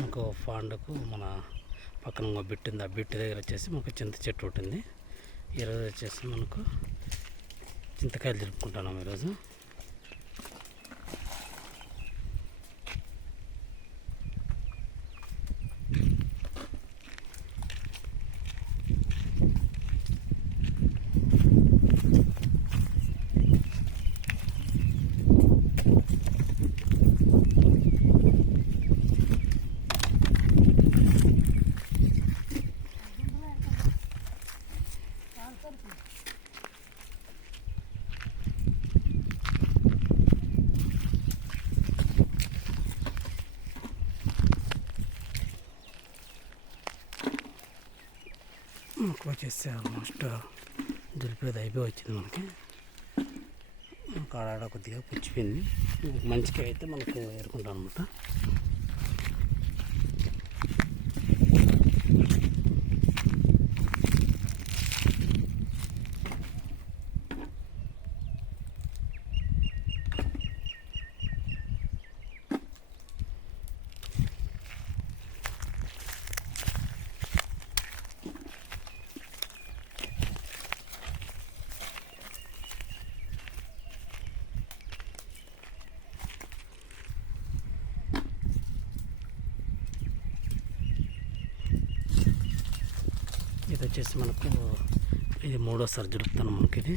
ఇంకో ఫాండ్కు మన పక్కన ఇంకో బిట్ ఉంది. ఆ బిట్ దగ్గర వచ్చేసి మనకు చింత చెట్టు ఉంటుంది. ఈరోజు వచ్చేసి మనకు చింతకాయలు జరుపుకుంటున్నాం ఈరోజు. మనకు వచ్చేసి ఆల్మోస్ట్ దులిపేది అయిపోయి వచ్చింది. మనకి ఆడ కొద్దిగా పుచ్చిపోయింది. మంచిగా అయితే మనకు ఎరుకుంటాం అనమాట. ఇది వచ్చేసి మనకు ఇది 3వ సారి జరుపుతాను మనకి ఇది.